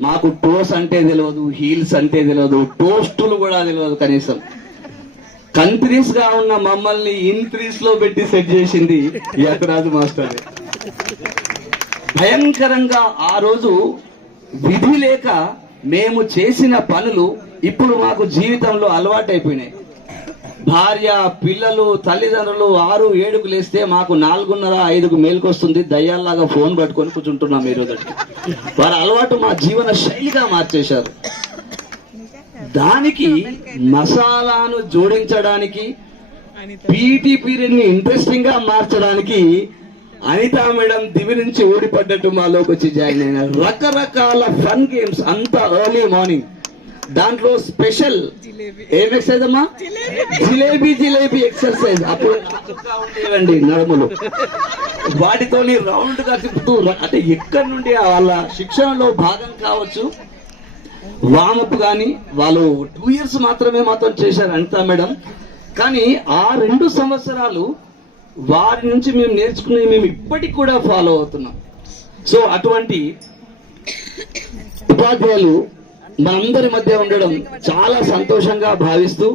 మాకు టోస్ అంటే తెలియదు, హీల్స్ అంటే తెలియదు, టోస్టులు కూడా తెలియదు. కనీసం కంట్రీస్ గా ఉన్న మమ్మల్ని ఇంట్రీస్ లో పెట్టి సెట్ చేసింది యతరాజు మాస్టర్. భయంకరంగా ఆ రోజు విధి లేక మేము చేసిన పనులు ఇప్పుడు మాకు జీవితంలో అలవాటైపోయినాయి. భార్య, పిల్లలు, తల్లిదండ్రులు 6-7కు లేస్తే మాకు 4:30-5కు మేలుకొస్తుంది. దయ్యాల్లాగా ఫోన్ పట్టుకొని కూర్చుంటున్నాం ఈ రోజు. వారి అలవాటు మా జీవన శైలిగా మార్చేశారు. దానికి మసాలాను జోడించడానికి, పీటీ పీరియడ్ ని ఇంట్రెస్టింగ్ గా మార్చడానికి అనితా మేడం దివి నుంచి ఓడిపడ్డట్టు మాలోకి వచ్చి జాయిన్ అయినారు. రకరకాల ఫన్ గేమ్స్ అంతా ఎర్లీ మార్నింగ్. దాంట్లో స్పెషల్ ఏం ఎక్సర్సైజ్ అమ్మా? జిలేబీ ఎక్సర్సైజ్. అప్పుడు ఉండేవండి నడుములు, వాటితో రౌండ్ గా తిప్పుతూ, అంటే ఎక్కడి నుండి వాళ్ళ శిక్షణలో భాగం కావచ్చు. వామప్ గాని వాళ్ళు 2 years మాత్రమే మాత్రం చేశారు అనితా మేడం. కానీ ఆ 2 సంవత్సరాలు వారి నుంచి మేము నేర్చుకుని మేము ఇప్పటికి కూడా ఫాలో అవుతున్నాం. సో అటువంటి ఉపాధ్యాయులు మనందరి మధ్య ఉండడం చాలా సంతోషంగా భావిస్తూ